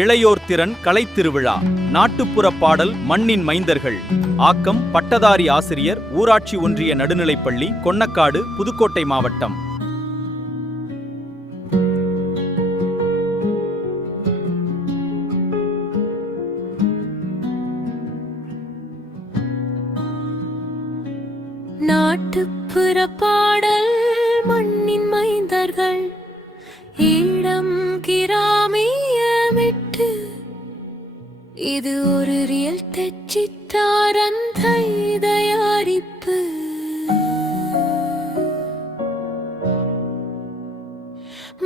இளையோர் திறன் கலைத்திருவிழா. நாட்டுப்புற பாடல் மண்ணின் மைந்தர்கள். ஆக்கம் பட்டதாரி ஆசிரியர், ஊராட்சி ஒன்றிய நடுநிலைப்பள்ளி, கொன்னக்காடு, புதுக்கோட்டை மாவட்டம். நாட்டுப்புற பாடல் மண்ணின் மைந்தர்கள். ஈழம் கிராமியமிட்டு இது ஒரு ரியல் தெச்சித்தாரந்த தயாரிப்பு.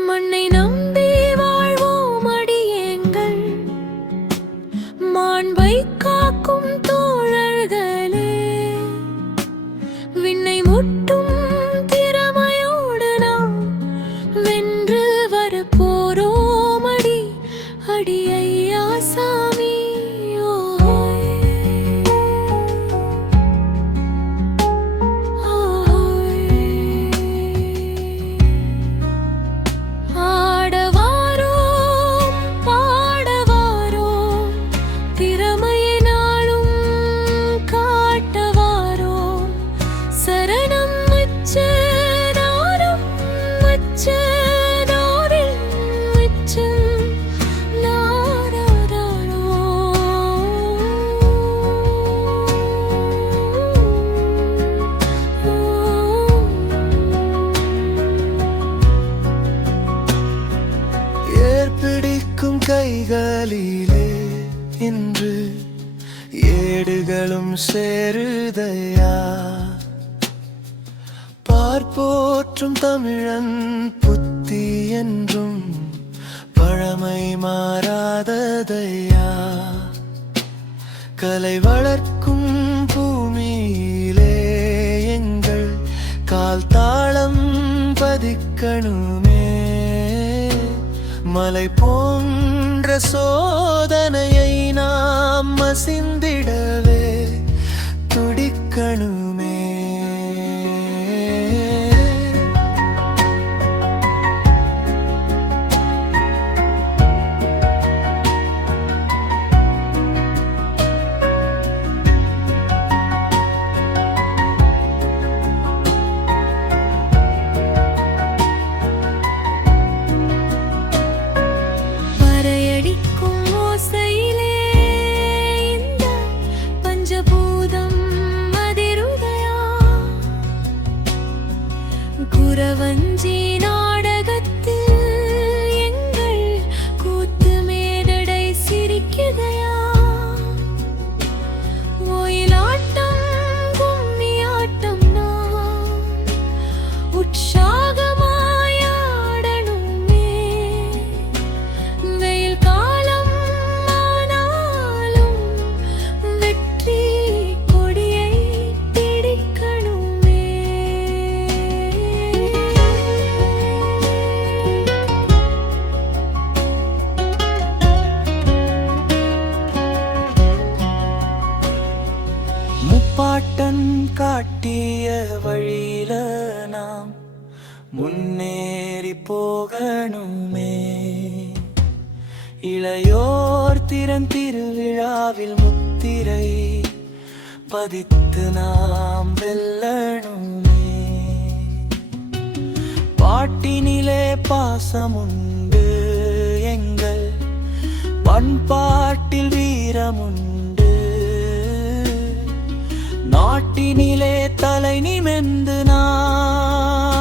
மண்ணை நம்பி வாழ்வோம் அடியேங்கள், மாண்பை காக்கும் தோழர்களே. விண்ணை முட்டும் திறமையோடு நாம் வென்று வரப்போரோம் அடி அடி ஐயா சாமி. கைகளிலே இன்று ஏடுகளும் சேருதையா, பார்ப்போற்றும் தமிழன் புத்தி என்றும் பழமை மாறாததையா. கலை வளர்க்கும் பூமியிலே எங்கள் கால் தாளம் பதிக்கணுமே. மலை போன்ற சோதனையை நாம் மசிந்திடவே துடிக்கணுமே. குறவஞ்சி நாடகத்தில் எங்கள் கூத்து மேடடை சிரிக்குதையா. ஒயிலாட்டம் கும்மியாட்டம் நான் உற்சாகமாயாடணுமே. வெயில் காலம் ஆனாலும் வெற்றி கொடியை பிடிக்கணுமே. முப்பாட்டன் காட்டிய வழியில நாம் முன்னேறி போகணுமே. இளையோர் திறன் திருவிழாவில் முத்திரை பதித்து நாம் வெல்லணுமே. பாட்டினிலே பாசமுண்டு, எங்கள் பண்பாட்டில் வீரமுண்டு. நாட்டினிலே தலை நிமிர்ந்து நாம்